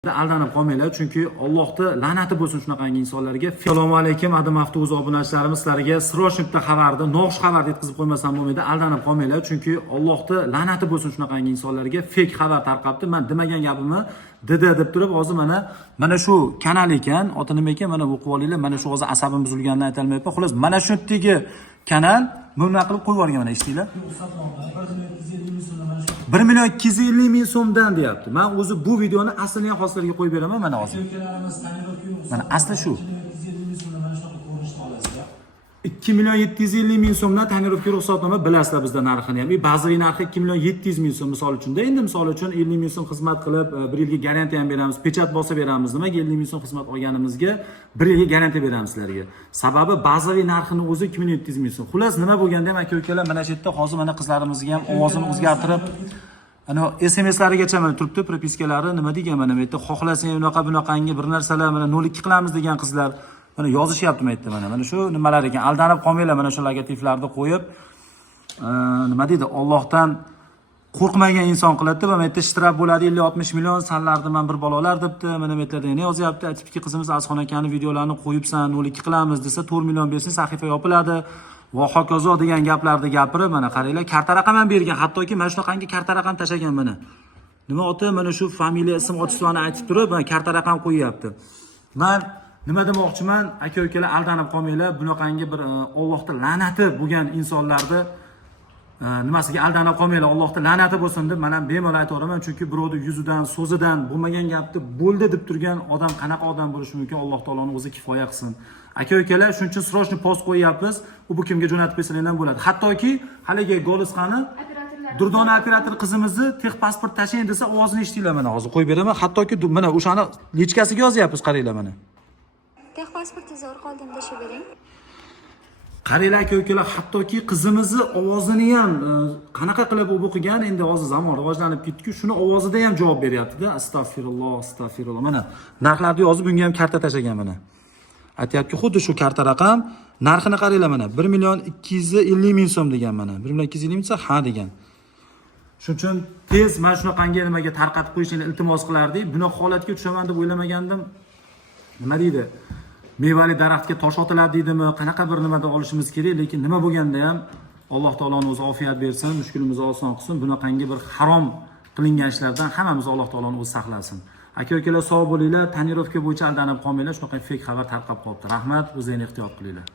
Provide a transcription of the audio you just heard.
Aldanib qolmanglar, chunki Allohning la'nati bo'lsin shunaqangi insonlarga. Assalomu alaykum, Adim avtobus obunachilarimiz, sizlarga srochniy xabarni, noxush xabar yetkazib qo'ymasam bo'lmaydi. Aldanib qolmanglar, chunki Allohning la'nati bo'lsin shunaqangi insonlarga. Fake xabar tarqabdi. Men demagan gapimni deb turib, hozir mana shu kanal ekan, oti nima ekan, mana o'qib olinglar. Mana shu hozir asabim buzilganini ayta olmayapman. Xolos, mana shu yerdagi kanal buni qilib qo'yib yuborgan, mana eshitdinglar. 1.250.000 so'mdan deyapti. Men o'zi bu videoni aslini ham hozirga qo'yib beraman mana hozir. Mana asli shu. 2.750.000 so'mdan tonirovka ruxsatnoma bilasizlar bizda narxini ham. Bazaviy narxi 2.700.000 so'm misol uchun. Endi misol uchun 50.000 so'm xizmat qilib, 1 yilga garantiya ham beramiz, pechat bosib beramiz. Nimaga 50.000 so'm xizmat olganimizga 1 yilga garantiya beramiz sizlarga. Sababi bazaviy narxini o'zi 2.700.000 so'm. Xullas nima bo'lganda ham aka-ukalar mana shu yerda hozir mana qizlarimizga ham ovozini o'zgartirib ana SMS-larigacha mana turibdi, propiskalari nima degan mana bu yerda xohlasang unaqa bunaqangi bir narsalar mana 0.2 qilamiz degan qizlar mana yozishyapti men aytdim mana shu nimalar ekan. Aldanib qolmanglar, mana shu logotiflarni qo'yib nima deydi, Allohdan qo'rqmagan inson qiladi va men aytdim shtraf bo'ladi 50-60 million sanlardi men bir balolar debdi. Mana bu yerda yana yozyapti, aytibki qizimiz Azxon akani videolarini qo'yibsan 0.2 qilamiz desa 4 million bersang sahifa yopiladi. Va hokazo degan gaplarni gapirib mana qaranglar, karta raqam ham bergan, hattoki mana shunaqangi karta raqam tashagan mana. Nima oti, mana shu familiya, ism, otishlarni aytib turib, mana karta raqam qo'yapti. Men nima demoqchiman, aka-ukalar aldanib qolmanglar, bunaqangi bir Allohning la'nati bo'lgan insonlarni nimasiga aldanib qolmanglar, Allohning la'nati bo'lsin deb men ham bemalol aytaveraman, chunki birovni yuzidan, so'zidan bo'lmagan gapni bo'ldi deb turgan odam qanaqa odam bo'lishi mumkin, Alloh taoloning o'zi kifoya qilsin. Aka-ukalar, shuning uchun srochniy post qo'yyapmiz. Bu kimga jo'natib qo'ysanglar ham bo'ladi. Hattoki haligi Golisxani Durdona operator qizimizni texpasport tashing desa ovozini eshitinglar mana hozir qo'yib beraman. Hattoki mana o'shani lichkasiga yozyapmiz, qaranglar mana. Texpasportingizni orqaldan tashib bering. Qaranglar aka-ukalar, hattoki qizimizni ovozini ham qanaqa qilib o'qigan, endi hozir zamon rivojlanib ketdi-ku, shuni ovozida ham javob beryapti-da. Astagfirulloh, astagfirulloh. Mana narxlarni yozib bunga ham karta tashagan mana. Aytayapti, xuddi shu karta raqam, narxini qaranglar mana 1.250.000 so'm degan mana. 1.250.000 desa ha degan. Shuning uchun tez mana shunaqangi nimaga tarqatib qo'yishingni iltimos qilardik. Bunaqa holatga tushaman deb o'ylamagandim. Nima deydi? Mevali daraxtga tosh otiladi deydimi? Qanaqa bir nimada olishimiz kerak, lekin nima bo'lganda ham Alloh taoloning o'zi ofiyat bersin, mushkulimizni oson qilsin. Bunaqangi bir harom qilingan ishlardan hammamiz Alloh taoloning o'zi saqlasin. Aka-ukalar sog' bo'linglar, tonirovka bo'yicha aldanib qolmanglar, shunaqa fake xabar tarqab qolibdi. Rahmat, o'zingizni ehtiyot qilinglar.